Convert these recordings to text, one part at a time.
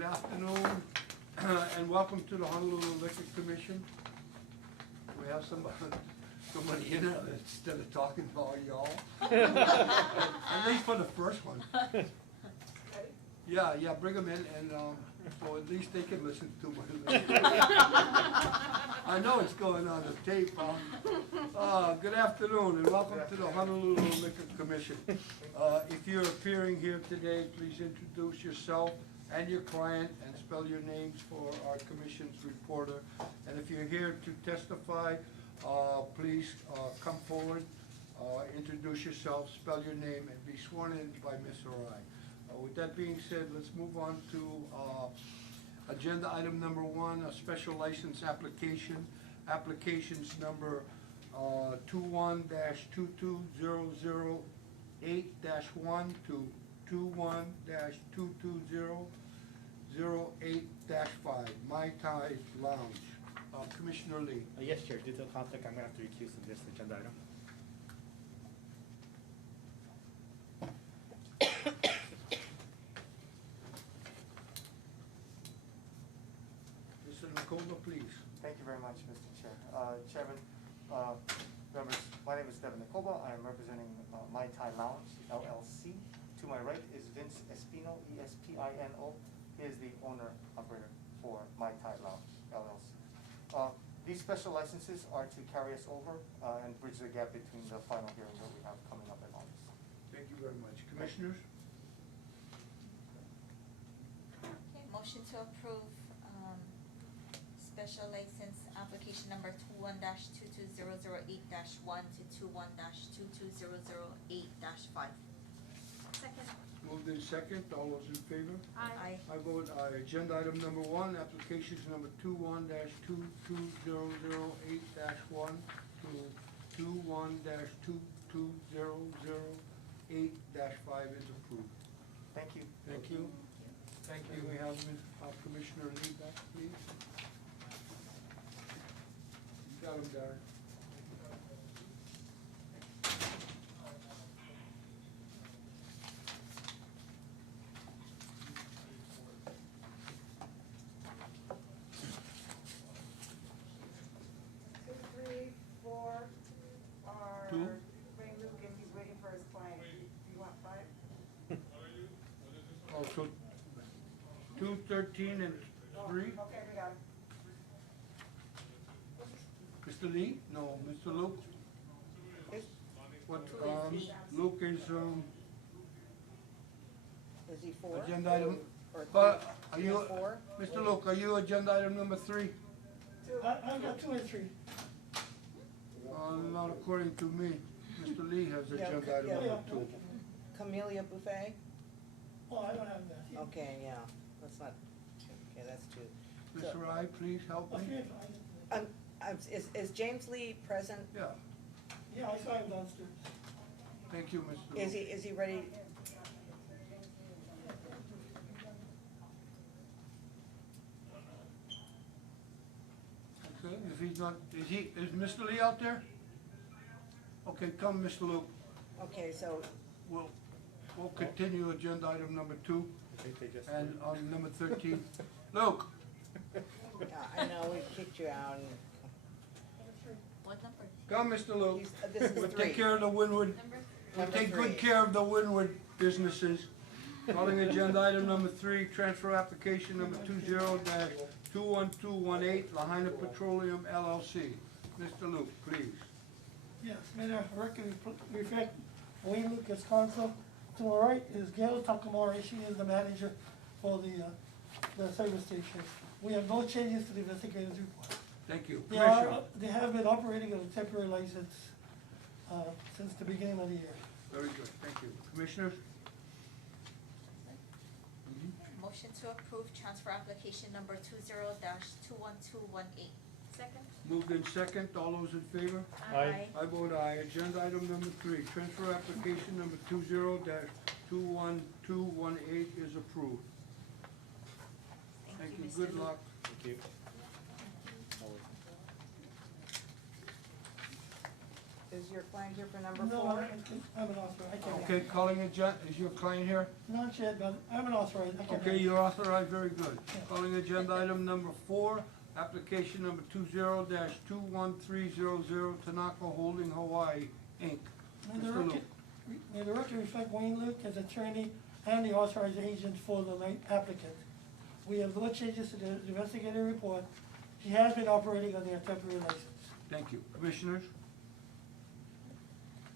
Good afternoon, and welcome to the Honolulu Liquor Commission. We have somebody in it instead of talking to all y'all. At least for the first one. Yeah, bring them in, and so at least they can listen to my. I know it's going on the tape. Good afternoon, and welcome to the Honolulu Liquor Commission. If you're appearing here today, please introduce yourself and your client and spell your names for our commission's reporter. And if you're here to testify, please come forward, introduce yourself, spell your name, and be sworn in by Ms. Arai. With that being said, let's move on to agenda item number 1, a special license application. Applications number 21-22008-1 to 21-22008-5, Mai Tai Lounge. Commissioner Lee. Yes, Chair. Due to conflict, I'm going to have to recuse in this agenda item. Mr. Nakoba, please. Thank you very much, Mr. Chair. Chairman, members, my name is Devin Nakoba. I am representing Mai Tai Lounge, LLC. To my right is Vince Espino, E-S-P-I-N-O. He is the owner-operator for Mai Tai Lounge, LLC. These special licenses are to carry us over and bridge the gap between the final hearing that we have coming up in August. Thank you very much. Commissioners? Okay, motion to approve special license application number 21-22008-1 to 21-22008-5. Second. Moved in second. All those in favor? Aye. I vote aye. Agenda item number 1, applications number 21-22008-1 to 21-22008-5 is approved. Thank you. Thank you. Thank you. We have Commissioner Lee back, please. You got him, Darren. Two, three, four are Two. Wayne Luke, and he's waiting for his client. You want 5? Also, 2, 13, and 3. Okay, we got him. Mr. Lee? No, Mr. Luke? What, Who is he? Luke is, Is he 4? agenda item, Or but three? are you, 4? Mr. Luke, are you agenda item number 3? I've got 2 and 3. Not according to me. Mr. Lee has Yeah, agenda item yeah. number 2. Camellia Buffet? Oh, I don't have that. Okay, yeah, that's not, okay, that's 2. Mr. Rai, please help me. Okay, fine. Is James Lee present? Yeah, Yeah, I saw him downstairs. thank you, Mr. Luke. Is he ready? Okay, if he's not, is Mr. Lee out there? Okay, come, Mr. Luke. Okay, so, We'll continue agenda item number 2 I think they just. and on number 13. Luke, I know, we kicked you out, and What number? come, Mr. Luke. this We'll is take 3. care of the Windward, Number? we'll Number take good 3. care of the Windward businesses. Calling agenda item number 3, transfer application number 20-21218, Lahaina Petroleum LLC. Mr. Luke, please. Yes, Mayor, I reckon reflect Wayne Luke as counsel. To my right is Gail Takamori. She is the manager for the service station. We have no changes to the investigator's report. Thank you. They Commissioner. have been operating on a temporary license since the beginning of the year. Very good, thank you. Commissioners? Motion to approve transfer application number 20-21218. Second. Moved in second, all those in favor? Aye. I vote aye. Agenda item number 3, transfer application number 20-21218 is approved. Thank you, Mr. good Luke. luck. Thank you. Always. is your client here for number No, four? I'm an authorized, I can't. Okay, calling agenda, is your client here? Not yet, but I'm an authorized, I can't. Okay, you're authorized, very good. Yeah. Calling agenda item number 4, application number 20-21300, Tanaka Holding Hawaii, Inc. May the Mr. record, Luke. may the record reflect Wayne Luke as attorney and the authorized agent for the applicant. We have no changes to the investigative report. She has been operating under a temporary license. Thank you. Commissioners?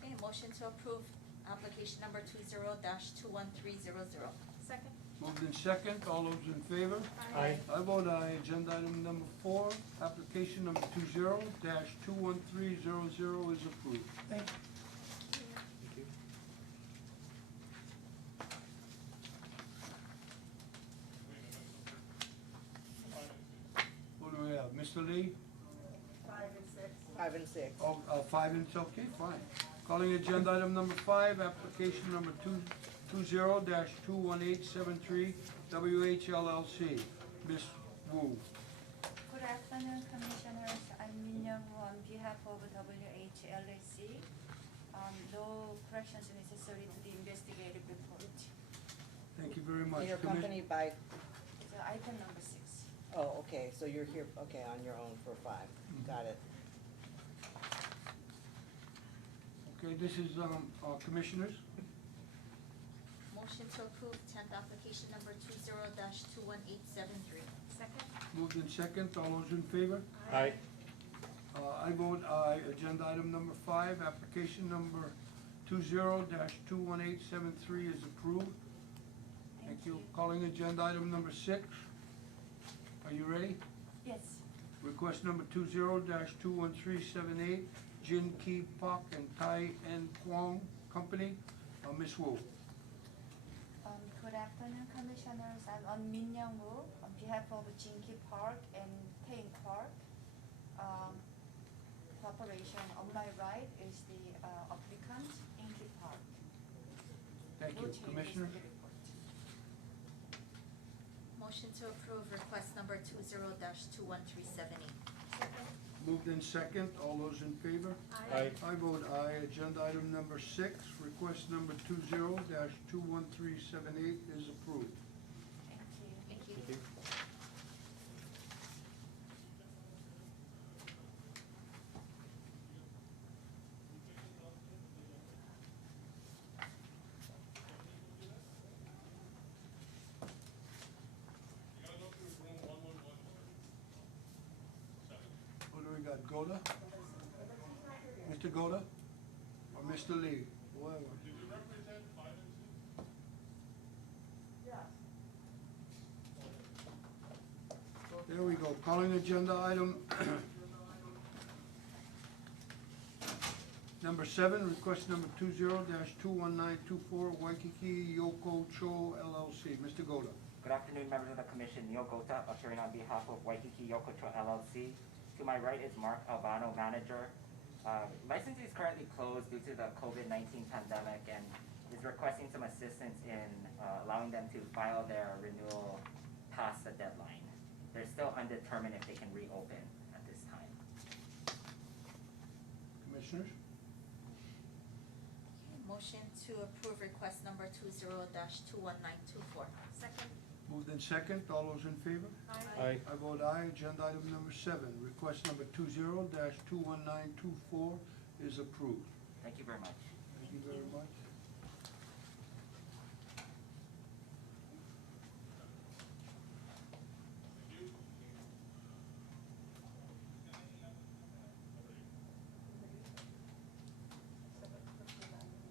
Okay, motion to approve application number 20-21300. Second. Moved in second, all those in favor? Aye. I vote aye. Agenda item number 4, application number 20-21300 is approved. Thank you. Thank you. What do we have? Mr. Lee? 5 and 6. 5 and 6. Oh, 5 and, okay, fine. Calling agenda item number 5, application number 20-21873, WHLLC. Ms. Wu. Good afternoon, Commissioners. I'm Min Young-woo on behalf of WHLSC. No corrections necessary to the investigative report. Thank you very much. And you're Commis- accompanied by, It's item number 6. oh, okay, so you're here, okay, on your own for 5. Got it. Okay, this is, commissioners. Motion to approve 10th application number 20-21873. Second. Moved in second, all those in favor? Aye. I vote aye. Agenda item number 5, application number 20-21873 is approved. Thank you. Calling agenda item number 6. Are you ready? Yes. Request number 20-21378, Jin Ki Pak and Tai En Kwong Company. Ms. Wu. Good afternoon, Commissioners. I'm Min Young-woo on behalf of Jinki Park and Tae Park Corporation. On my right is the applicant, Inky Park. Thank No you. changes to Commissioner? the report. Motion to approve request number 20-21378. Second. Moved in second, all those in favor? Aye. I vote aye. Agenda item number 6, request number 20-21378 is approved. Thank you. Thank you. Thank you. What do we got, Goda? Mr. Goda? Or Mr. Lee? Whoever. There we go. Calling agenda item number 7, request number 20-21924, Waikiki Yoko Cho LLC. Mr. Goda. Good afternoon, members of the commission. Neil Gota, appearing on behalf of Waikiki Yokocho LLC. To my right is Mark Albano, manager. Licensee is currently closed due to the COVID-19 pandemic and is requesting some assistance in allowing them to file their renewal past the deadline. They're still undetermined if they can reopen at this time. Commissioners? Motion to approve request number 20-21924. Second. Moved in second, all those in favor? Aye. I vote aye. Agenda item number 7, request number 20-21924 is approved. Thank you very much. Thank you very much.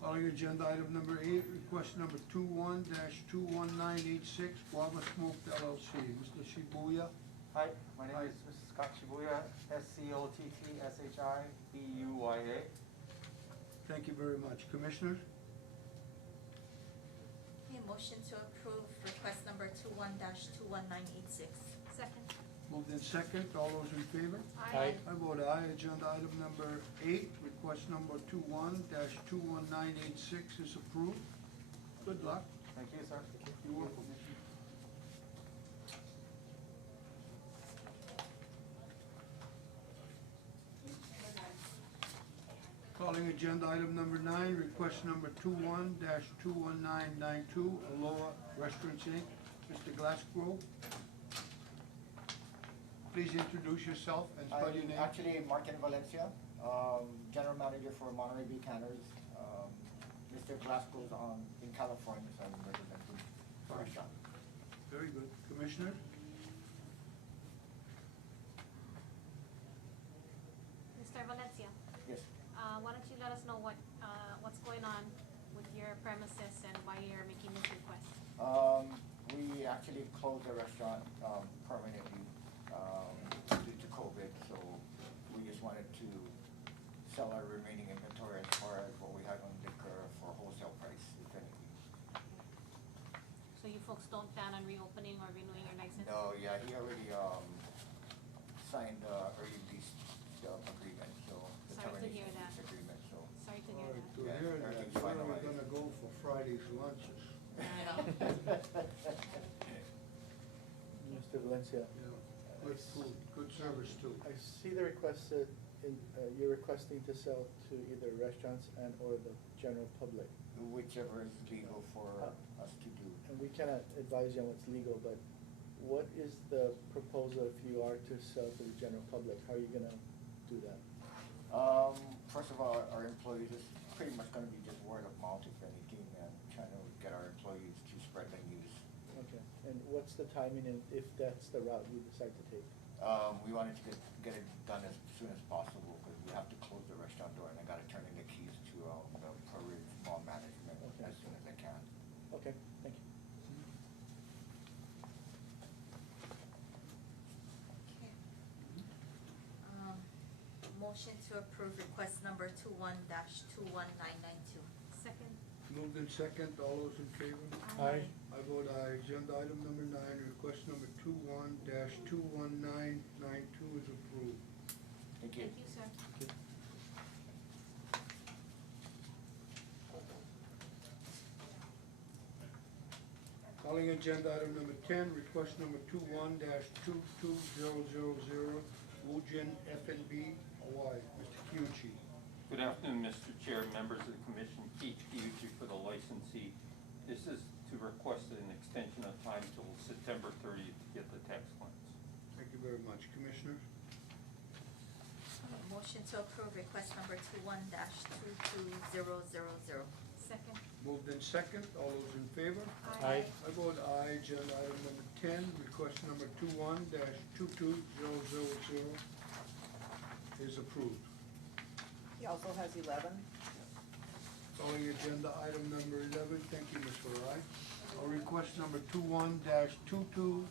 Calling agenda item number 8, request number 21-21986, Guava Smoked LLC. Mr. Shibuya. Hi, my Hi. name is Mr. Scott Shibuya, SCOTTSHIBUYA. Thank you very much. Commissioners? Okay, motion to approve request number 21-21986. Second. Moved in second, all those in favor? Aye. I vote aye. Agenda item number 8, request number 21-21986 is approved. Good luck. Thank you, sir. You're welcome. Calling agenda item number 9, request number 21-21992, Aloha Restaurants Inc., Mr. Glassgrove. Please introduce yourself and spell your I'm name. actually Martin Valencia, General Manager for Monterey Bay Canners. Mr. Glasgow's in California, so I'm representing the restaurant. Very good. Commissioner? Mr. Valencia, Yes. why don't you let us know what's going on with your premises and why you're making this request? We actually closed the restaurant permanently due to COVID, so we just wanted to sell our remaining inventory as far as what we had on liquor for wholesale price, if anything. So you folks don't plan on reopening or renewing your license? No, yeah, he already signed the early lease agreement, so the Sorry to hear termination that. lease agreement, so. Sorry to All hear right, that. to Yeah, hear that, everything's where are we finalized. gonna go for Friday's lunches? Mr. Valencia, Yeah, good food, good service too. I see the request that you're requesting to sell to either restaurants and or the general public. Whichever is legal for us to do. And we cannot advise you on what's legal, but what is the proposal if you are to sell to the general public? How are you gonna do that? First of all, our employees, is pretty much gonna be just word of mouth if anything, and trying to get our employees to spread the news. Okay, and what's the timing and if that's the route you decide to take? We wanted to get it done as soon as possible, because we have to close the restaurant door, and I gotta turn in the keys to, the Pearl Ridge Mall management Okay. as soon as I can. Okay, thank you. Okay. Motion to approve request number 21-21992. Second? Moved in second, all those in favor? Aye. I vote aye. Agenda item number 9, request number 21-21992 is approved. Thank you. Thank you, sir. Calling agenda item number 10, request number 21-22000, Wujin F&B, Hawaii. Mr. Kyuchi. Good afternoon, Mr. Chair, members of the commission, Keith Kyuchi for the licensee. This is to request an extension of time till September 30th to get the tax clearance. Thank you very much. Commissioner? Motion to approve request number 21-22000. Second? Moved in second, all those in favor? Aye. I vote aye. Agenda item number 10, request number 21-22000 is approved. He also has 11. Calling agenda item number 11, thank you, Ms. Farai. Request number 21-22001,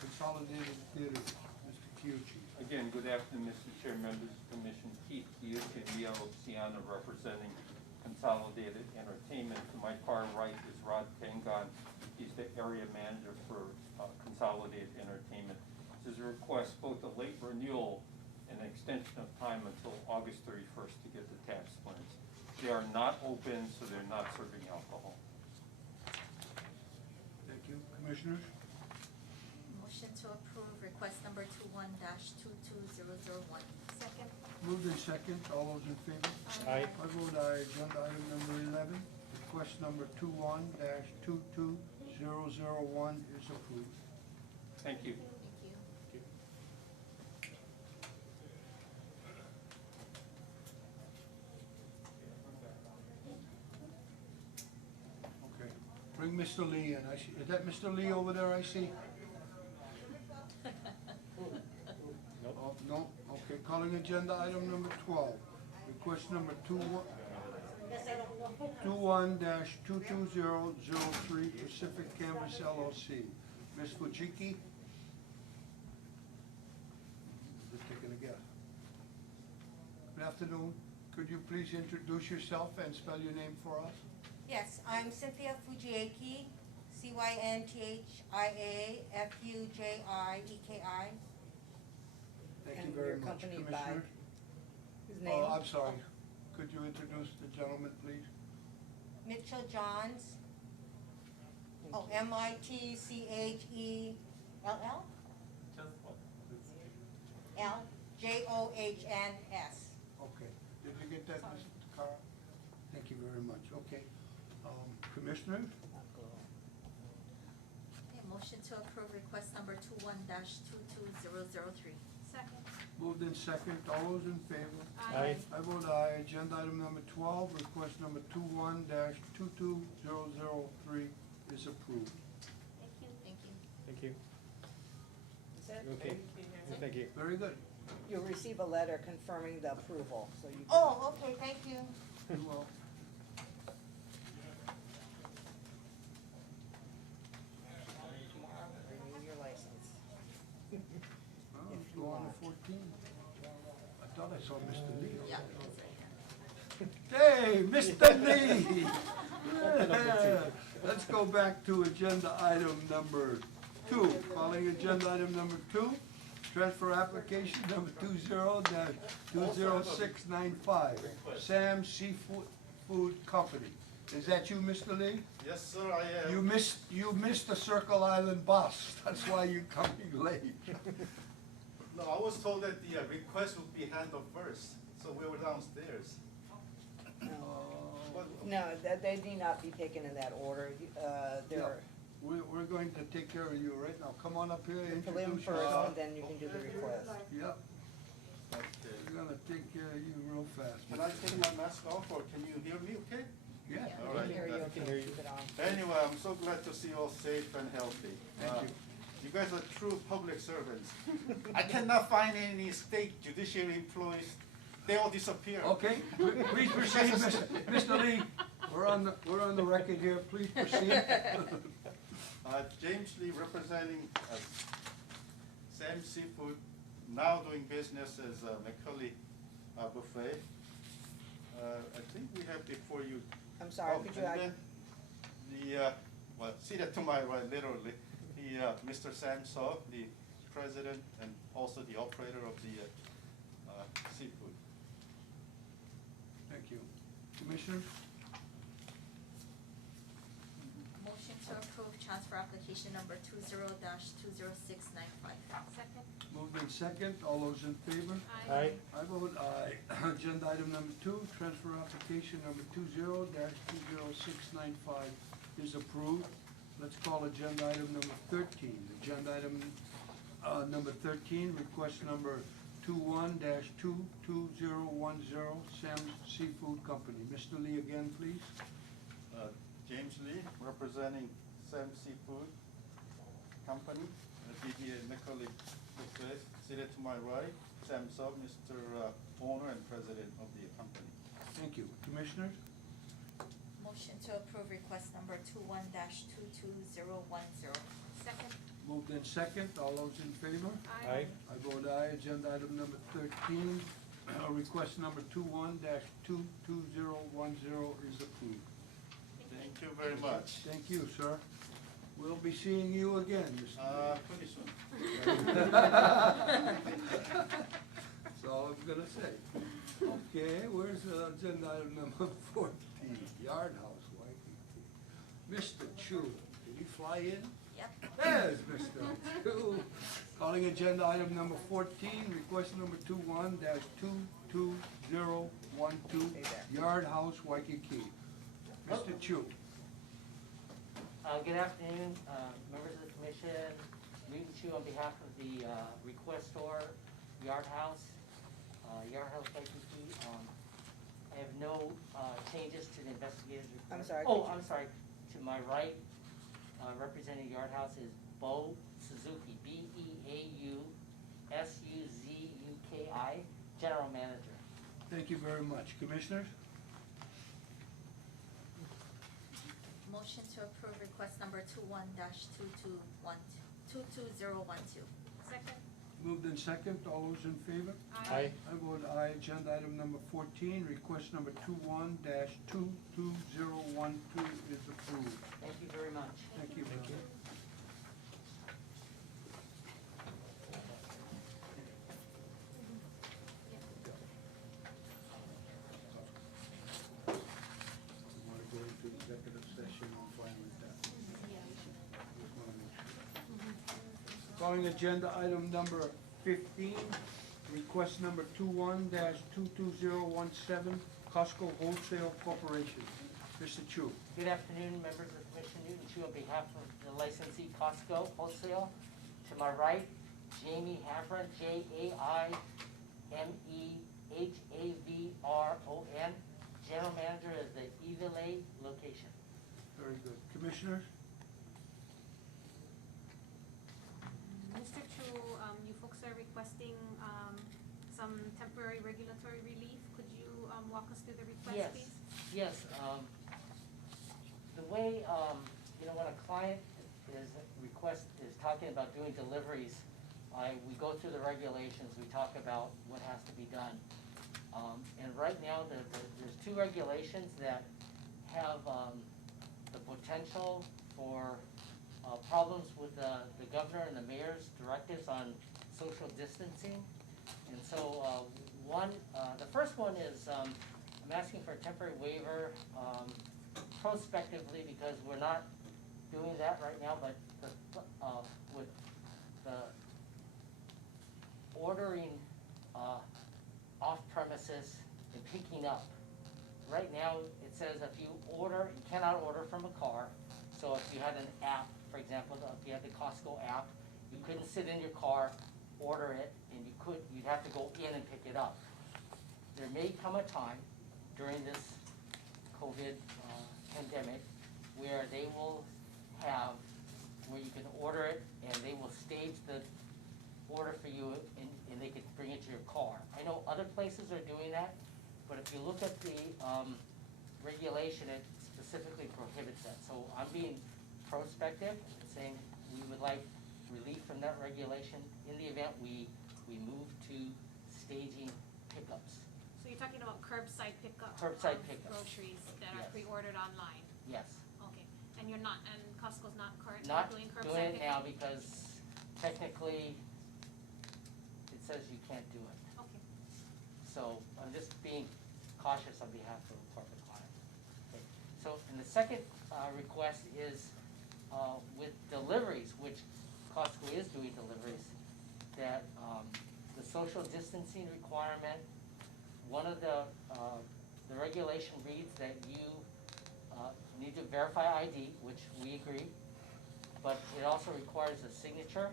Consolidated Theater, Mr. Kyuchi. Again, good afternoon, Mr. Chair, members of the commission, Keith Kyuchi, Mia Oceana, representing Consolidated Entertainment. To my far right is Rod Tengon. He's the area manager for Consolidated Entertainment. This is a request, both a late renewal and an extension of time until August 31st to get the tax clearance. They are not open, so they're not serving alcohol. Thank you. Commissioners? Motion to approve request number 21-22001. Second? Moved in second, all those in favor? Aye. I vote aye. Agenda item number 11, request number 21-22001 is approved. Thank you. Thank you. Okay. Bring Mr. Lee in. I see, is that Mr. Lee over there I see? Oh, no, okay, calling agenda item number 12, request number 21-22003, Pacific Canvas LLC. Ms. Fujiki? Just taking a guess. Good afternoon, could you please introduce yourself and spell your name for us? Yes, I'm Cynthia Fujieki, CYNTHIA Thank you And very you're much, accompanied by Commissioner. his name? Oh, I'm sorry, could you introduce the gentleman, please? Mitchell Johns. Oh, MITCHELL? LJOHNS. Okay, did you you get that, Mr. Takara? Thank you very much, okay. Commissioners? Okay, motion to approve request number 21-22003. Second. Moved in second, all those in favor? Aye. I vote aye. Agenda item number 12, request number 21-22003 is approved. Thank you. Thank you. Thank you. Is that? Okay. Thank you. Very good. You'll receive a letter confirming the approval, so you can. Oh, okay, thank you. You will. Tomorrow, renew your license. Well, If let's you go on want. to 14. I thought I saw Mr. Lee. Yeah, it's right Hey, here. Mr. Lee! Yeah. Let's go back to agenda item number 2. Calling agenda item number 2, transfer application number 20-20695, Sam Seafood Company. Is that you, Mr. Lee? Yes, sir, I am. You missed the Circle Island bus. That's why you're coming late. No, I was told that the request would be handled first, so we were downstairs. No, they need not be taken in that order. They're, We're going to take care of you right now. Come on up here, fill them introduce first, yourself. and then you can do the request. Yep, Okay. we're gonna take care of you real fast. Can I take my mask off, or can you hear me okay? Yeah. All We right. can hear you, I okay, can hear you. keep it on. Anyway, I'm so glad to see you all safe and healthy. Thank you. You guys are true public servants. I cannot find any state judiciary employees. They all disappear. Okay, please proceed, Mr. Lee. We're on the record here. Please proceed. James Lee, representing Sam Seafood, now doing business as McCully Buffet. I think we have before you. I'm sorry, could you, and then well, see that to my right, literally. Mr. Sam Saw, the president and also the operator of the seafood. Thank you. Commissioners? Motion to approve transfer application number 20-20695. Second. Moved in second. All those in favor? Aye. I vote aye. Agenda item number 2, transfer application number 20-20695 is approved. Let's call agenda item number 13. Agenda item number 13, request number 21-22010, Sam's Seafood Company. Mr. Lee again, please. James Lee, representing Sam Seafood Company, DBA McCully Buffet. Seated to my right, Sam Saw, Mr. Owner and President of the company. Thank you. Commissioners? Motion to approve request number 21-22010. Second. Moved in second. All those in favor? Aye. I vote aye. Agenda item number 13, request number 21-22010 is approved. Thank you very much. Thank you, sir. We'll be seeing you again, Mr. Pretty soon. That's all I'm gonna say. Okay, where's agenda item number 14, Yard House, Waikiki? Mr. Chu, did he fly in? Yep. There's Mr. Chu. Calling agenda item number 14, request number 21-22012, Yard House, Waikiki. Mr. Chu. Good afternoon, members of the commission. Newton Chu on behalf of the requestor, Yard House, Waikiki. I have no changes to the investigator's report. I'm sorry, Oh, could you- I'm sorry. To my right, representing Yard House is Bo Suzuki, BEAUSUZUKI, General Manager. Thank you very much. Commissioners? Motion to approve request number 21-22012. Second. Moved in second, all those in favor? Aye. I vote aye. Agenda item number 14, request number 21-22012 is approved. Thank you very much. Thank you. Thank you. We want to go into executive session, I'm fine with that. Calling agenda item number 15, request number 21-22017, Costco Wholesale Corporation. Mr. Chu. Good afternoon, members of the commission. Newton Chu on behalf of the licensee Costco Wholesale. To my right, Jamie Havron, Jamehavron, General Manager of the Evile location. Very good. Commissioners? Mr. Chu, you folks are requesting some temporary regulatory relief. Could you walk us through the request, Yes, please? yes, the way, when a client is talking about doing deliveries, we go through the regulations, we talk about what has to be done. And right now, there's two regulations that have, the potential for, problems with the governor and the mayor's directives on social distancing. And so, the first one is, I'm asking for a temporary waiver, prospectively, because we're not doing that right now, but with the ordering, off premises and picking up. Right now, it says if you cannot order from a car. So if you had an app, for example, if you had the Costco app, you couldn't sit in your car, order it, and you'd have to go in and pick it up. There may come a time during this COVID pandemic where they will have, where you can order it and they will stage the order for you and they can bring it to your car. I know other places are doing that, but if you look at the regulation, it specifically prohibits that. So I'm being prospective and saying we would like relief from that regulation in the event we move to staging pickups. So you're talking about curbside pickup? Curbside of pickups. groceries that are Yes. pre-ordered online? Yes. Okay, and you're not, and Costco's not currently Not doing doing curbside it now pickup? because technically it says you can't do it. Okay. So I'm just being cautious on behalf of the corporate client. Okay. So, and the second request is with deliveries, which Costco is doing deliveries, that the social distancing requirement, one of the regulation reads that you need to verify ID, which we agree, but it also requires a signature,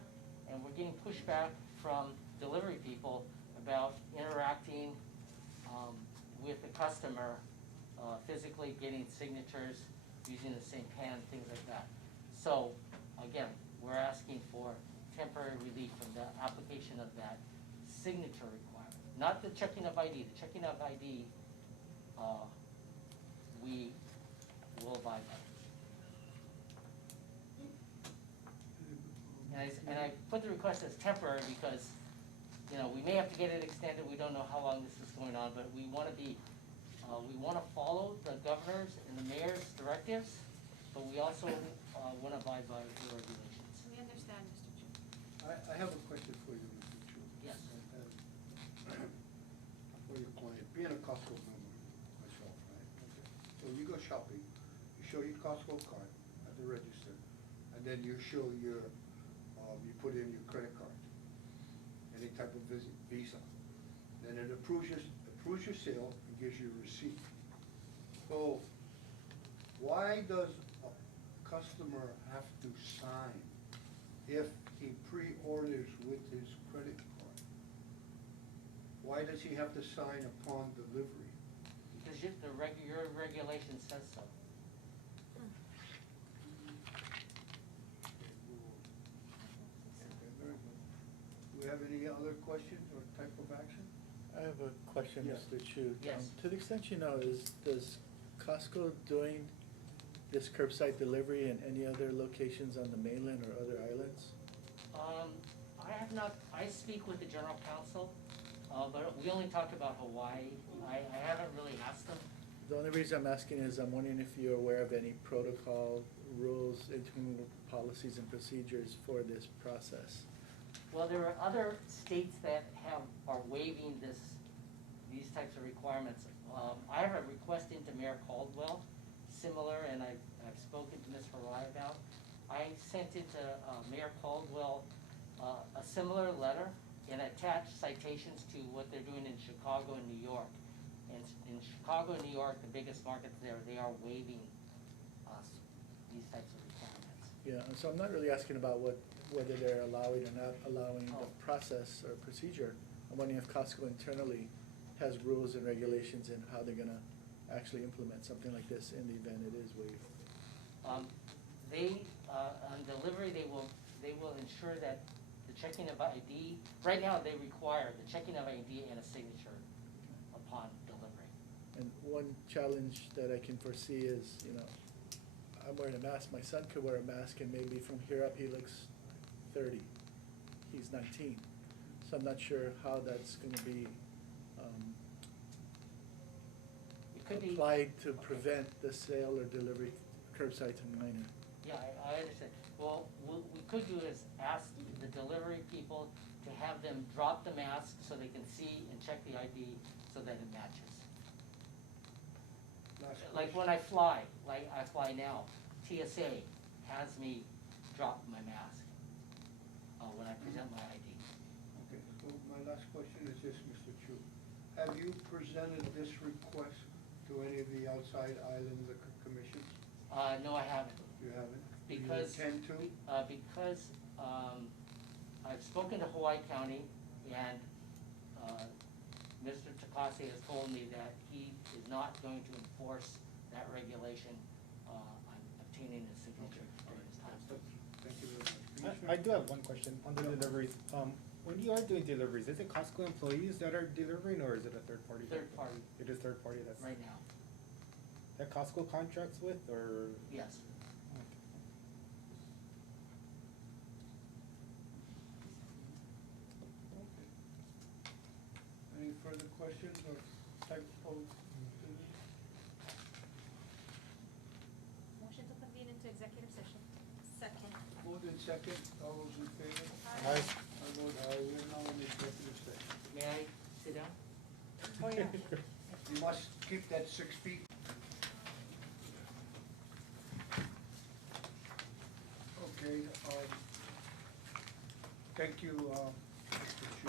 and we're getting pushback from delivery people about interacting with the customer, physically getting signatures, using the same pen, things like that. So, again, we're asking for temporary relief from the application of that signature requirement. Not the checking of ID. The checking of ID, we will abide by. And I put the request as temporary because, we may have to get it extended. We don't know how long this is going on, but we want to follow the governor's and the mayor's directives, but we also want to abide by the regulations. We understand, Mr. Chu. I have a question for you, Mr. Chu. Yes. For your client, being a Costco member myself, right? Okay. So you go shopping, you show your Costco card at the register, and then you show your, you put in your credit card, any type of Visa. Then it approves your sale and gives you a receipt. So why does a customer have to sign if he pre-orders with his credit card? Why does he have to sign upon delivery? Because your regulation says so. Okay, very good. Do we have any other questions or type of action? I have a question, Yes. Mr. Chu. Yes. To the extent you know, does Costco doing this curbside delivery in any other locations on the mainland or other islands? I have not, I speak with the general counsel, but we only talked about Hawaii. I haven't really asked them. The only reason I'm asking is I'm wondering if you're aware of any protocol, rules, internal policies and procedures for this process. Well, there are other states that are waiving these types of requirements. I have a request into Mayor Caldwell, similar, and I've spoken to Ms. Harai about. I sent it to Mayor Caldwell, a similar letter and attach citations to what they're doing in Chicago and New York. And in Chicago and New York, the biggest markets there, they are waiving these types of requirements. Yeah, and so I'm not really asking about whether they're allowing or not allowing the Oh. process or procedure. I'm wondering if Costco internally has rules and regulations in how they're gonna actually implement something like this in the event it is waived. On delivery, they will ensure that the checking of ID, right now they require the checking of ID and a signature upon delivery. And one challenge that I can foresee is, I'm wearing a mask, my son could wear a mask and maybe from here up he looks 30. He's 19. So I'm not sure how that's gonna be It could be. applied to prevent the sale or delivery curbside to minor. Yeah, I understand. Well, what we could do is ask the delivery people to have them drop the mask so they can see and check the ID so that it matches. Like when I fly now, TSA has me drop my mask when I present my ID. Okay, so my last question is this, Mr. Chu. Have you presented this request to any of the outside island liquor commissions? No, I haven't. You haven't? Because. Do you intend to? Because, I've spoken to Hawaii County and, Mr. Takase has told me that he is not going to enforce that regulation, on obtaining a signature during this time. Thank you very much. I do have one question on the deliveries. When you are doing deliveries, is it Costco employees that are delivering or is it a third party? Third party. It is third party that's. Right now, That Costco contracts with or? yes. Any further questions or type of? Motion to convene into executive session. Second. Moved in second, all those in favor? Aye. I vote aye, we're now in executive session. May I sit down? Oh, yeah. You must keep that 6 feet. Okay, thank you, Mr. Chu.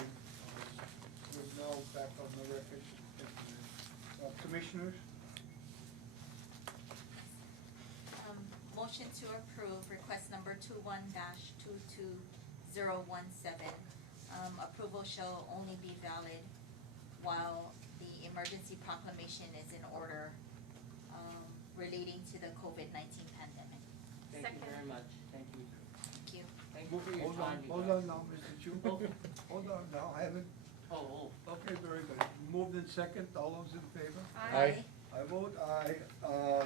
We're now back on the record. Commissioners? Motion to approve request number 21-22017. Approval shall only be valid while the emergency proclamation is in order, relating to the COVID-19 pandemic. Thank you very much. Thank you. Thank you. Thank you for your Hold on, time. you hold guys. on now, Mr. Chu. Oh. Hold on now, I haven't, Oh, okay, very good. Moved in second, all those in favor? Aye. I vote aye.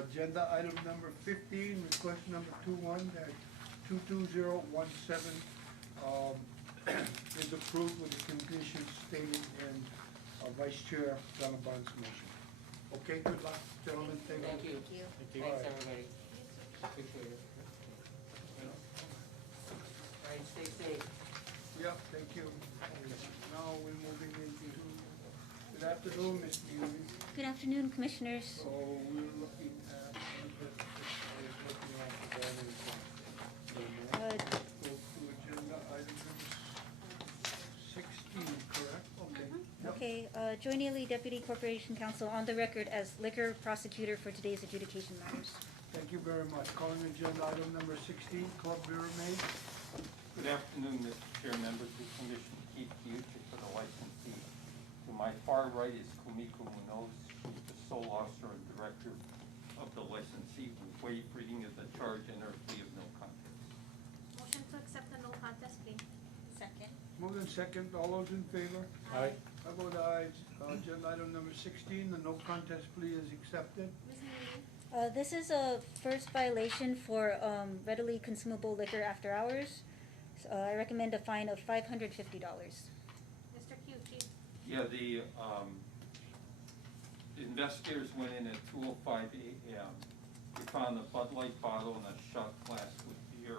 Agenda item number 15, request number 21-22017, is approved with the conditions stated in Vice Chair Gannabon's motion. Okay, good luck, gentlemen, thank you. thank you. Thank you. Thanks, Alright. everybody. Appreciate it. All right, stay safe. Yeah, thank you. Now we're moving into, good afternoon, Ms. Yuli. Good afternoon, Commissioners. So we're looking at, I was looking at the go to agenda item number 16, correct? Okay. Yep. Okay, Joy Neely, Deputy Corporation Counsel, on the record as liquor prosecutor for today's adjudication matters. Thank you very much. Calling agenda item number 16, Club Beer Maid. Good afternoon, Mr. Chair, members of the commission, Keith Kyuchi for the licensee. To my far right is Kumiko Munoz, she's the sole officer and director of the licensee, who waived reading of the charge and her plea of no contest. Motion to accept the no contest plea. Second. Moved in second, all those in favor? Aye. I vote aye. Agenda item number 16, the no contest plea is accepted. Ms. Neely, This is a first violation for readily consumable liquor after hours. I recommend a fine of $550. Mr. Kyuchi. Yeah, the investigators went in at 2:05 a.m. They found a Bud Light bottle and a shot glass with beer.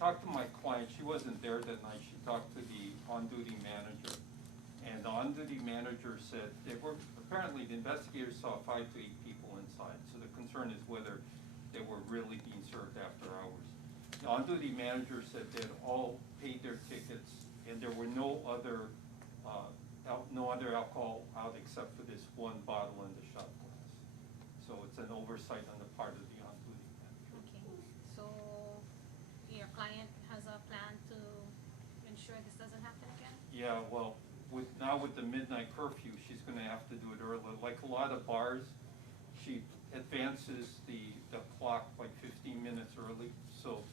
Talked to my client, she wasn't there that night, she talked to the on-duty manager. And the on-duty manager said apparently the investigators saw 5 to 8 people inside, so the concern is whether they were really being served after hours. The on-duty manager said they had all paid their tickets, and there were no other alcohol out except for this one bottle in the shot glass. So it's an oversight on the part of the on-duty manager. Okay, so your client has a plan to ensure this doesn't happen again? Yeah, well, with the midnight curfew, she's gonna have to do it early. Like a lot of bars, she advances the clock like 15 minutes early, so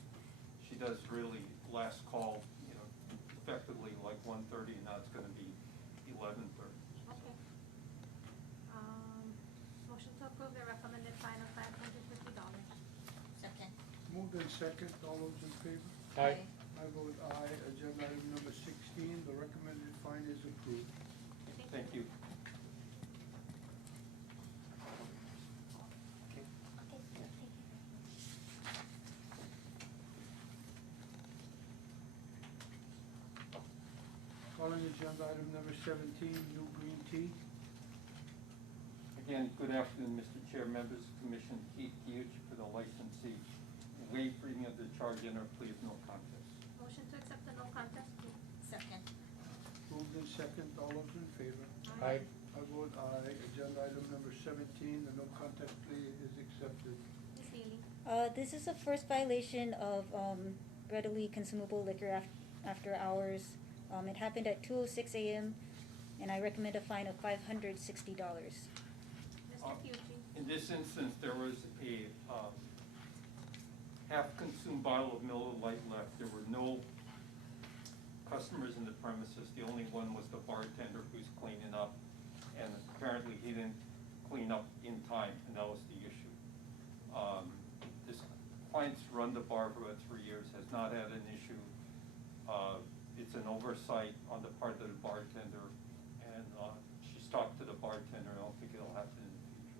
she does really last call, you know, effectively like 1:30, and now it's gonna be 11:30. Okay. Motion to approve the recommended fine of $550. Second. Moved in second, all those in favor? Aye. I vote aye. Agenda item number 16, the recommended fine is approved. Thank you. Okay. Calling agenda item number 17, New Green Tea. Again, good afternoon, Mr. Chair, members of the commission, Keith Kiuchi for the licensee. Waive reading of the charge, enter plea of no contest. Motion to accept the no contest plea. Second. Moved in second, all those in favor? Aye. I vote aye. Agenda item number 17, the no contest plea is accepted. Ms. Neely? This is a first violation of readily consumable liquor after hours. It happened at 2:06 a.m. and I recommend a fine of $560. Mr. Kiuchi? In this instance, there was a half-consumed bottle of Miller Lite left. There were no customers in the premises. The only one was the bartender who's cleaning up, and apparently he didn't clean up in time, and that was the issue. This client's run the bar for about 3 years, has not had an issue. It's an oversight on the part of the bartender, and she's talked to the bartender. I don't think it'll happen in the future.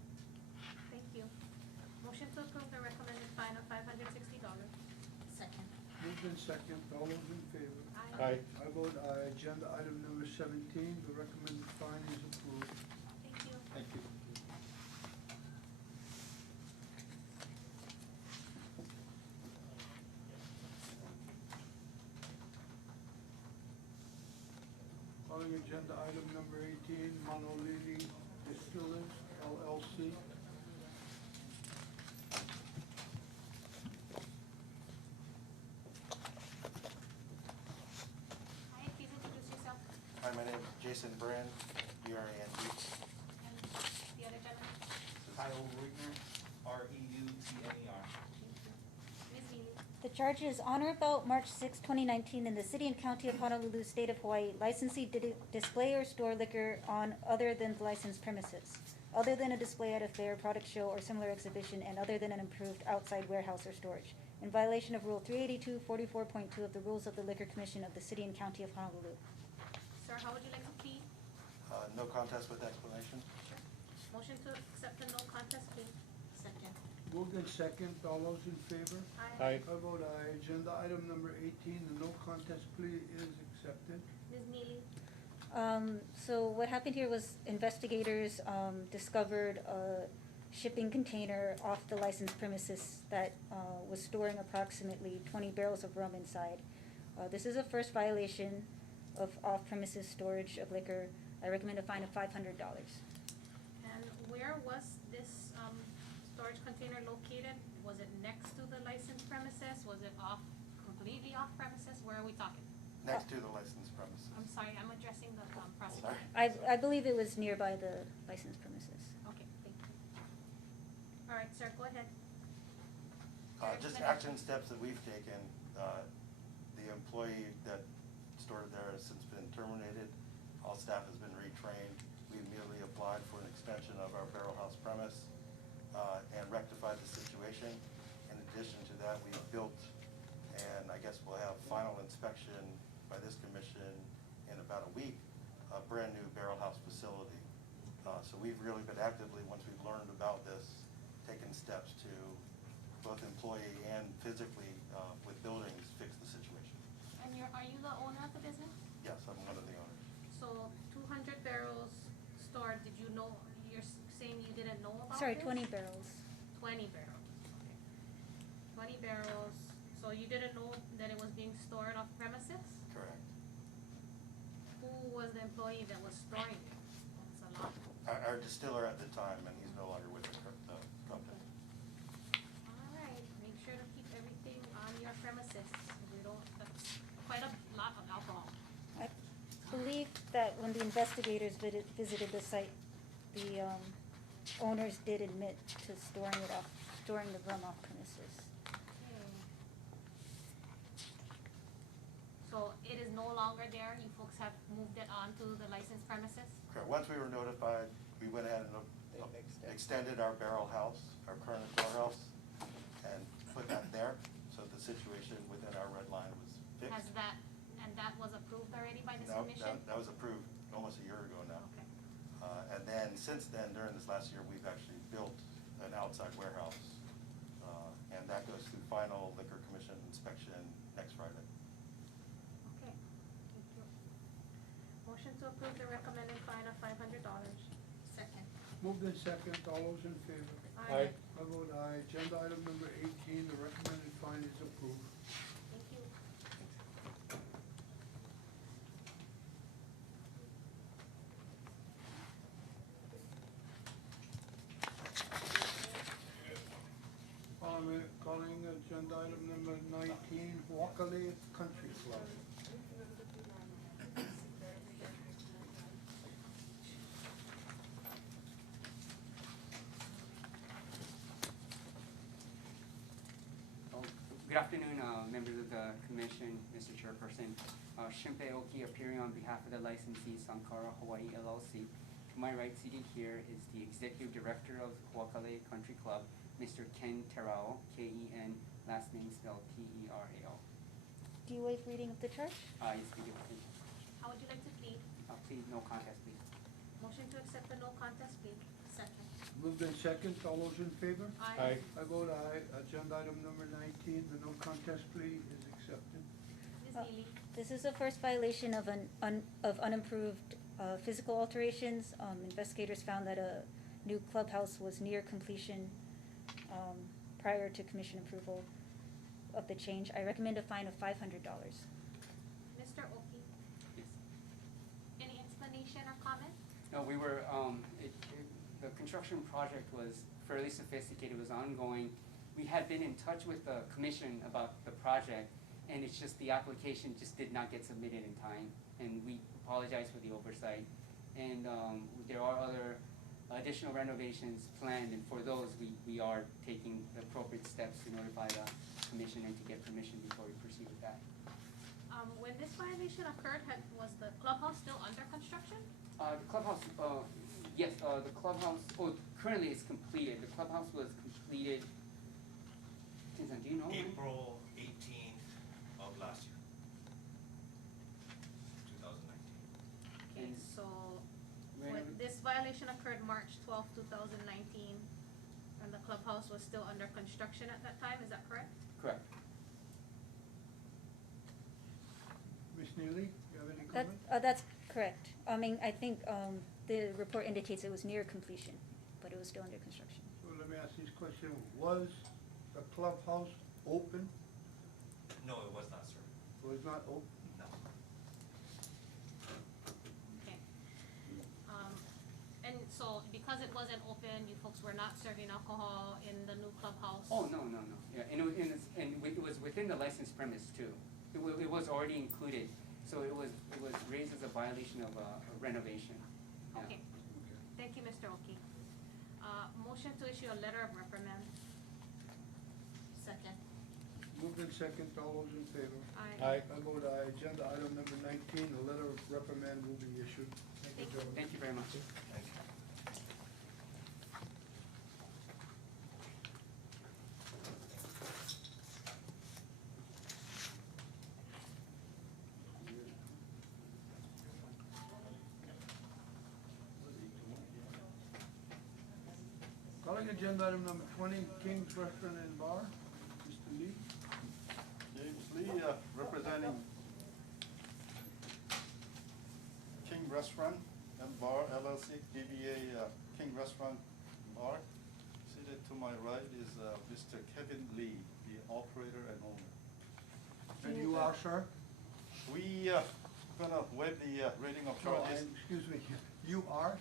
Thank you. Motion to approve the recommended fine of $560. Second. Moved in second, all those in favor? Aye. I vote aye. Agenda item number 17, the recommended fine is approved. Thank you. Thank you. Calling agenda item number 18, Manolili Distillers LLC. Hi, please introduce yourself Hi, my name is Jason Brand, BRAND. and the other gentleman. Kyle Reutner, REUTNER. Ms. Neely? The charge is on or about March 6, 2019, in the city and county of Honolulu, state of Hawaii, licensee did display or store liquor on other than the licensed premises, other than a display at a fair, product show, or similar exhibition, and other than an improved outside warehouse or storage, in violation of Rule 382-44.2 of the Rules of the Liquor Commission of the city and county of Honolulu. Sir, how would you like to plead? No contest with explanation. Motion to accept the no contest plea. Second. Moved in second, all those in favor? Aye. I vote aye. Agenda item number 18, the no contest plea is accepted. Ms. Neely? So what happened here was investigators discovered a shipping container off the licensed premises that was storing approximately 20 barrels of rum inside. This is a first violation of off-premises storage of liquor. I recommend a fine of $500. And where was this storage container located? Was it next to the licensed premises? Was it completely off premises? Where are we talking? Next to the licensed premises. I'm sorry, I'm addressing the prosecutor. I believe it was nearby the licensed premises. Okay, thank you. All right, sir, go ahead. Just action steps that we've taken. The employee that stored there has since been terminated. All staff has been retrained. We immediately applied for an extension of our barrel house premise and rectified the situation. In addition to that, we've built, and I guess we'll have final inspection by this commission in about a week, a brand new barrel house facility. So we've really been actively, once we've learned about this, taken steps to both employee and physically with buildings fix the situation. And are you the owner of the business? Yes, I'm one of the owners. So 200 barrels stored, did you know, you're saying you didn't know about Sorry, this? 20 barrels. 20 barrels, okay. 20 barrels, so you didn't know that it was being stored off premises? Correct. was the employee that was storing it? That's a lot. Our distiller at the time, and he's no longer with the company. All right, make sure to keep everything on your premises. We don't, that's quite a lot of alcohol. I believe that when the investigators visited the site, the owners did admit to storing the rum off premises. Okay. So it is no longer there, you folks have moved it on to the licensed premises? Correct. Once we were notified, we went ahead and extended our barrel house, our current storehouse, and put that there, so the situation within our red line was fixed. Has that, and that was approved already by this No, commission? that was approved almost a year ago now. Okay. And then, since then, during this last year, we've actually built an outside warehouse. And that goes through final liquor commission inspection next Friday. Okay, thank you. Motion to approve the recommended fine of $500. Second. Moved in second, all those in favor? Aye. I vote aye. Agenda item number 18, the recommended fine is approved. Thank you. Calling agenda item number 19, Wakale Country Club. Good afternoon, members of the commission, Mr. Chairperson. Shinpei Oki appearing on behalf of the licensee Sankara Hawaii LLC. To my right, seated here is the executive director of Wakale Country Club, Mr. Ken Terao, K-E-N, last name spelled T-E-R-A-O. Do you waive reading of the charge? Yes, we do. How would you like to plead? Please, no contest, please. Motion to accept the no contest plea. Second. Moved in second, all those in favor? Aye. I vote aye. Agenda item number 19, the no contest plea is accepted. Ms. Neely? This is the first violation of unimproved physical alterations. Investigators found that a new clubhouse was near completion prior to commission approval of the change. I recommend a fine of $500. Mr. Oki? Yes. Any explanation or comment? No, we were, the construction project was fairly sophisticated, it was ongoing. We had been in touch with the commission about the project, and it's just the application just did not get submitted in time, and we apologize for the oversight. And there are other additional renovations planned, and for those, we are taking the appropriate steps to notify the commission and to get permission before we proceed with that. When this violation occurred, was the clubhouse still under construction? The clubhouse, yes, the clubhouse, currently it's completed. The clubhouse was completed, Tinsan, do you know? when? April 18th of last year, 2019. Okay, And so when When- this violation occurred March 12, 2019, and the clubhouse was still under construction at that time, is that correct? Correct. Ms. Neely, you have any That, comment? that's correct. I mean, I think the report indicates it was near completion, but it was still under construction. So let me ask this question. Was the clubhouse open? No, it was not, sir. Was not open? No. Okay. And so because it wasn't open, you folks were not serving alcohol in the new clubhouse? Oh, no. Yeah, and it was within the licensed premise too. It was already included, so it was raised as a violation of a renovation. Yeah. Okay. Thank you, Mr. Oki. Motion to issue a letter of reprimand. Second. Moved in second, all those in favor? Aye. I vote aye. Agenda item number 19, a letter of reprimand will be issued. Thank you, gentlemen. Thank you very much. Thank you. Calling agenda item number 20, King's Restaurant and Bar. Mr. Lee. James Lee, representing King Restaurant and Bar LLC, DBA King Restaurant Bar. Seated to my right is Mr. Kevin Lee, the operator and owner. And you are, sir? We gonna waive the reading of No, charges. excuse me, you are?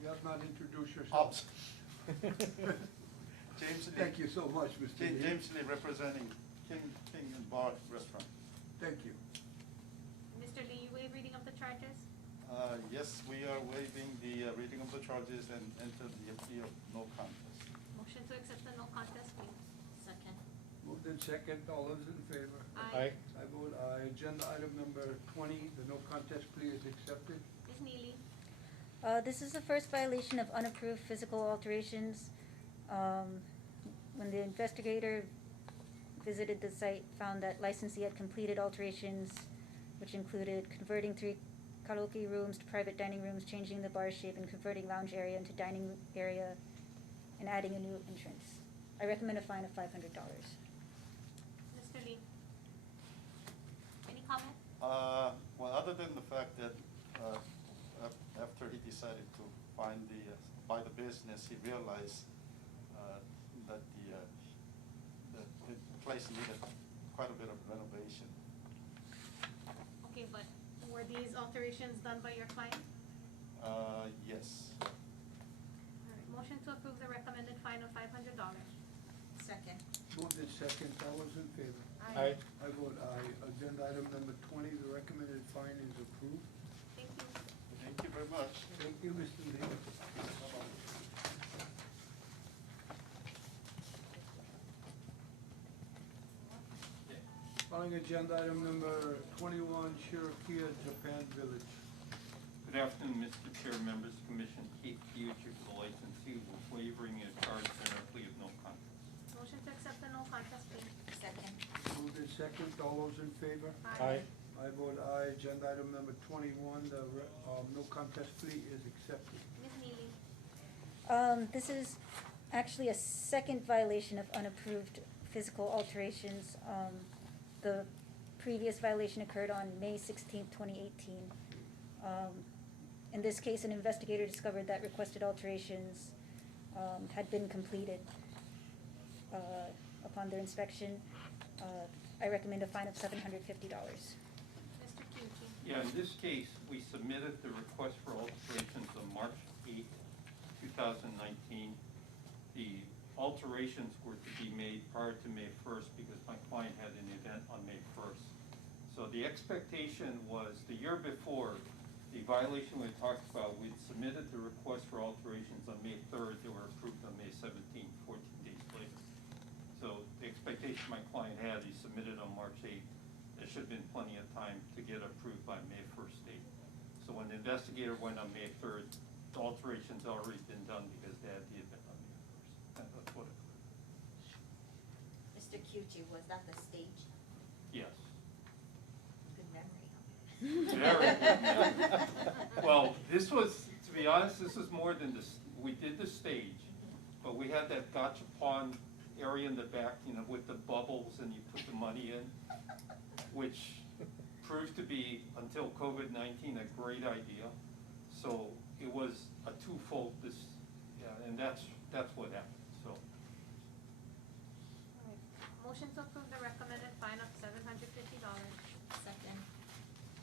You have not introduced yourself. James Lee. Thank you so much, Mr. Lee. James Lee, representing King and Bar Restaurant. Thank you. Mr. Lee, you waive reading of the charges? Yes, we are waiving the reading of the charges and enter the plea of no contest. Motion to accept the no contest plea. Second. Moved in second, all those in favor? Aye. I vote aye. Agenda item number 20, the no contest plea is accepted. Ms. Neely? This is the first violation of unapproved physical alterations. When the investigator visited the site, found that licensee had completed alterations, which included converting 3 karaoke rooms to private dining rooms, changing the bar shape, and converting lounge area into dining area, and adding a new entrance. I recommend a fine of $500. Mr. Lee? Any comment? Well, other than the fact that after he decided to buy the business, he realized that the place needed quite a bit of renovation. Okay, but were these alterations done by your client? Yes. Alright, motion to approve the recommended fine of $500. Second. Moved in second, all those in favor? Aye. I vote aye. Agenda item number 20, the recommended fine is approved. Thank you. Thank you very much. Thank you, Mr. Lee. Calling agenda item number 21, Shirakia Japan Village. Good afternoon, Mr. Chair, members of the commission. Keith Kyuchi for the licensee, wavering his charge and a plea of no contest. Motion to accept the no contest plea. Second. Moved in second, all those in favor? Aye. I vote aye. Agenda item number 21, the no contest plea is accepted. Ms. Neely? This is actually a second violation of unapproved physical alterations. The previous violation occurred on May 16th, 2018. In this case, an investigator discovered that requested alterations had been completed. Upon their inspection, I recommend a fine of $750. Mr. Kyuchi? Yeah, in this case, we submitted the request for alterations on March 8, 2019. The alterations were to be made prior to May 1st because my client had an event on May 1st. So the expectation was the year before, the violation we talked about, we'd submitted the request for alterations on May 3rd. They were approved on May 17th, 14 days later. So the expectation my client had, he submitted on March 8th. There should have been plenty of time to get approved by May 1st date. So when the investigator went on May 3rd, the alterations already been done because they had the event on May 1st. That's what occurred. Mr. Kyuchi, was that the stage? Yes. Good memory. Very. Well, this was, to be honest, this was more than this. We did the stage, but we had that gotcha pond area in the back, you know, with the bubbles and you put the money in, which proved to be, until COVID-19, a great idea. So it was a twofold, and that's what happened, so. Alright, motion to approve the recommended fine of $750. Second.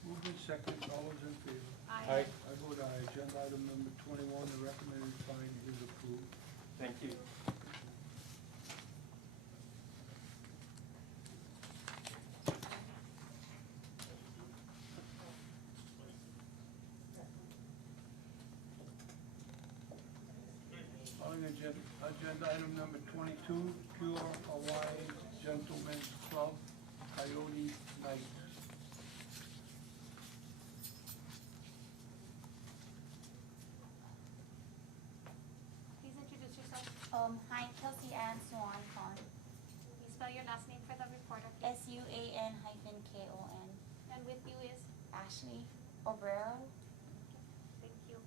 Moved in second, all those in favor? Aye. I vote aye. Agenda item number 21, the recommended fine is approved. Thank you. Calling agenda item number 22, Pure Hawaii Gentlemen's Club, Coyote Night. Please introduce yourself. Hi, Kelsey Ann Swan Khan. Please spell your last name for the reporter. SUAN-KON. And with you is? Ashley Obrero. Thank you.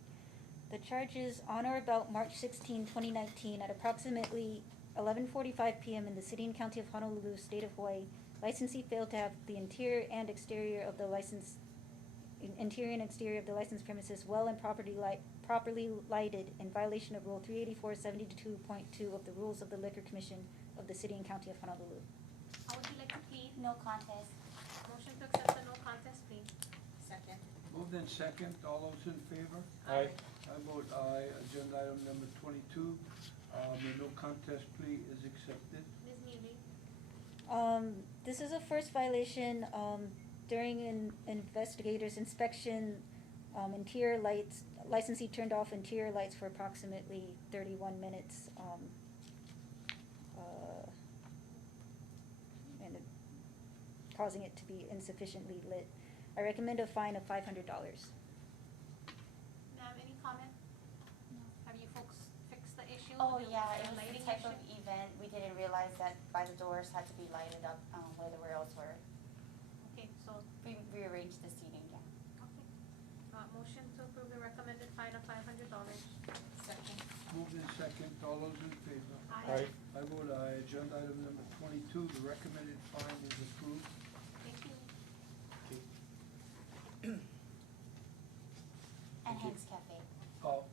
The charges on or about March 16, 2019, at approximately 11:45 p.m. in the city and county of Honolulu, state of Hawaii, licensee failed to have the interior and exterior of the licensed premises well and properly lighted in violation of Rule 384-72.2 of the Rules of the Liquor Commission of the city and county of Honolulu. How would you like to plead? No contest. Motion to accept the no contest plea. Second. Moved in second, all those in favor? Aye. I vote aye. Agenda item number 22, the no contest plea is accepted. Ms. Neely? This is a first violation, during an investigator's inspection, interior lights, licensee turned off interior lights for approximately 31 minutes, and causing it to be insufficiently lit. I recommend a fine of $500. Ma'am, any comment? Have you folks fixed the issue? Oh, the- yeah, the it was lighting the type issue? of event, we didn't realize that by the doors had to be lighted up, where the rails were. Okay, so, We rearranged the seating, yeah. okay. Motion to approve the recommended fine of $500. Second. Moved in second, all those in favor? Aye. I vote aye. Agenda item number 22, the recommended fine is approved. Thank you. And Hank's Cafe. Oh,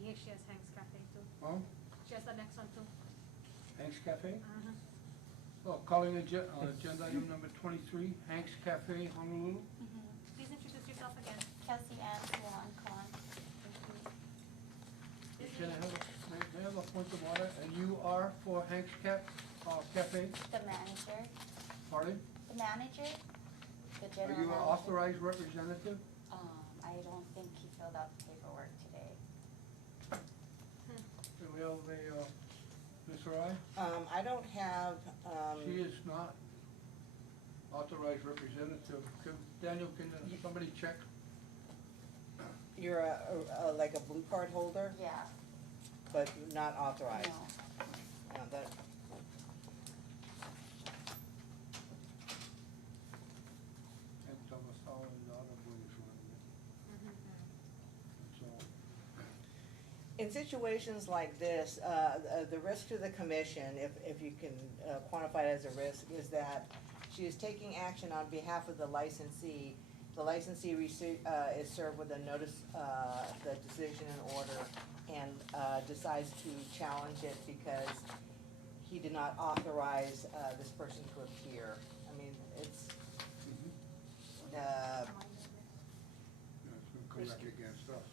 She has Hank's Cafe too. huh? She has the next one too. Hank's Cafe? Uh-huh. Oh, calling agenda item number 23, Hank's Cafe, Honolulu. Please introduce yourself again. Kelsey Ann Swan Khan. Can I have may I have a point of order? And you are for Hank's Cafe? The manager, Pardon? the manager, the Are general you an manager. authorized representative? I don't think he filled out the paperwork today. Can we have a, Ms. Rai? I don't have, She is not authorized representative. Daniel, can somebody check? you're like a blue card holder, Yeah, but not authorized. no. No, that, And Tomasawa and the other boy is running it. So, in situations like this, the risk to the commission, if you can quantify it as a risk, is that she is taking action on behalf of the licensee. The licensee is served with a notice, the decision and order, and decides to challenge it because he did not authorize this person to appear. I mean, it's, yeah, it's gonna come back against us.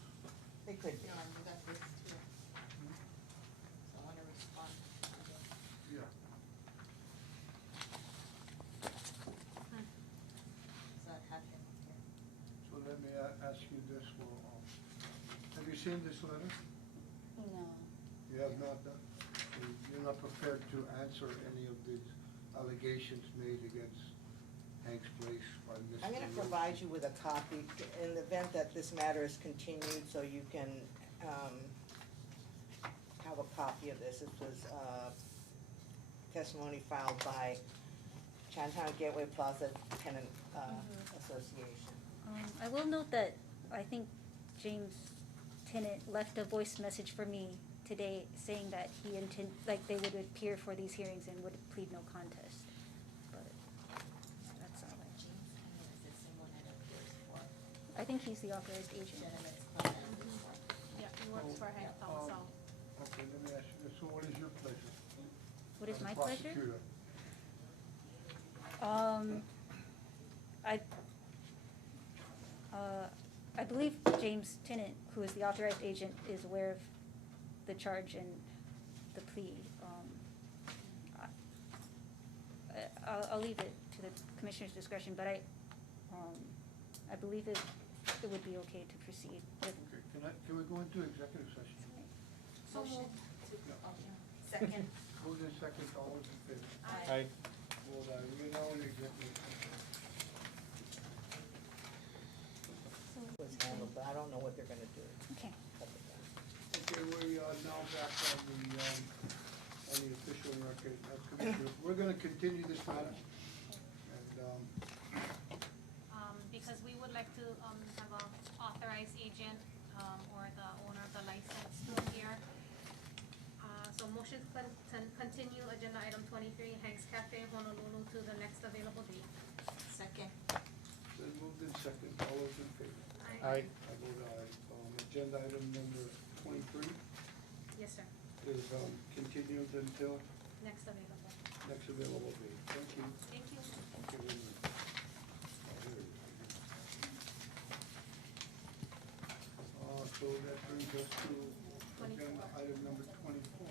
it could be. No, you got this too. So I wanna respond. Yeah. So I have him here. So let me ask you this, well, have you seen this letter? No. You have not done? You're not prepared to answer any of these allegations made against Hank's Place by Mr. I'm gonna Lee? provide you with a copy in the event that this matter is continued, so you can, have a copy of this. It was, testimony filed by Chinatown Gateway Plaza Tenant, Association. I will note that I think James Tennant left a voice message for me today saying that he like they would appear for these hearings and would plead no contest. But that's all I. James Tennant is the same one that appears for I think he's the authorized agent. Gentlemen's Club and this one. Yeah, he works for Hank Thomasall. Okay, let me ask you this, so what is your pleasure? What is As a my pleasure? prosecutor? I believe James Tennant, who is the authorized agent, is aware of the charge and the plea. I'll leave it to the commissioner's discretion, but I believe it would be okay to proceed with. Okay, can we go into executive session? So Motion moved. to, second. Moved in second, all those in favor? Aye. Well, we're now in executive session. Was handled, but I don't know what they're gonna do. Okay. Okay, we are now back on the official record. Commissioner, we're gonna continue this matter. And, Because we would like to, have a authorized agent, or the owner of the license to appear. So motion to continue agenda item 23, Hank's Cafe, Honolulu, to the next available date. Second. then moved in second, all those in favor? Aye. I vote aye. Agenda item number 23 Yes, sir. is continued until Next available. next available date. Thank you. Thank you. Thank you very much. Oh, here it is. us to agenda item number 24.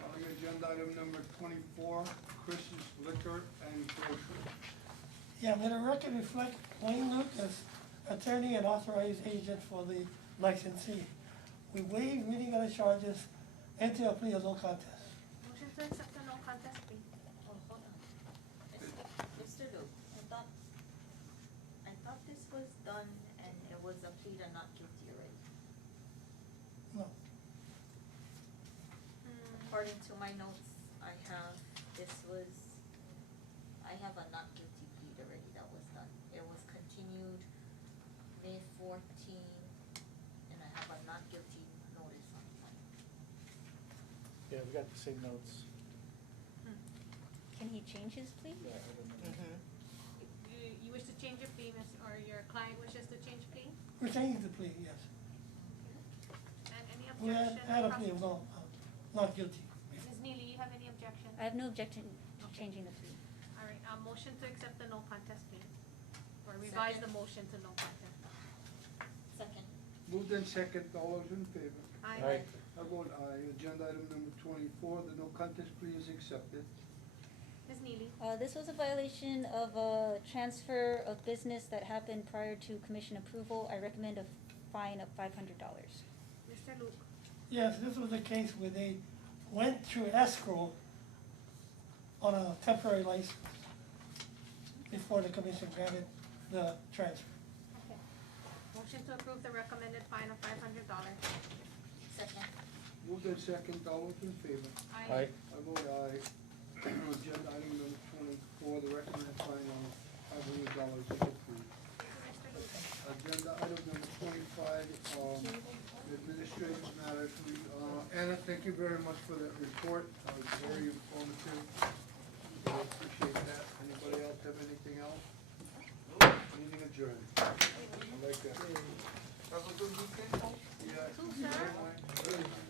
Calling agenda item number 24, Chris's Liquor and Grocery. Yeah, may the record reflect Wayne Luke as attorney and authorized agent for the licensee. We waive reading of the charges, enter a plea of no contest. Motion to accept the no contest plea. Oh, hold on. Mr. Luke, I thought this was done and it was a plea to not guilty already. No. According to my notes, I have a not guilty plea already that was done. It was continued May 14, and I have a not guilty notice on it. Yeah, we got the same notes. Can he change his plea? Yeah, I don't know. You wish to change your plea, or your client wishes to change plea? We're changing the plea, yes. And any We objection? had a plea of no, not guilty. Ms. Neely, you have any objection? I have no objection to changing the plea. All right, motion to accept the no contest plea, or revise the Second. motion to no contest. Second. Moved in second, all those in favor? Aye. I vote aye. Agenda item number 24, the no contest plea is accepted. Ms. Neely? This was a violation of a transfer of business that happened prior to commission approval. I recommend a fine of $500. Mr. Luke? Yes, this was a case where they went through escrow on a temporary license before the commission granted the transfer. Okay. Motion to approve the recommended fine of $500. Second. Moved in second, all those in favor? Aye. I vote aye. Agenda item number 24, the recommended fine of $500 is approved. Agenda item number 25, administrative matters. Anna, thank you very much for that report. It was very informative. I appreciate that. Anybody else have anything else? Meeting adjourned. I like that. Have a good weekend. Yeah. Too, sir.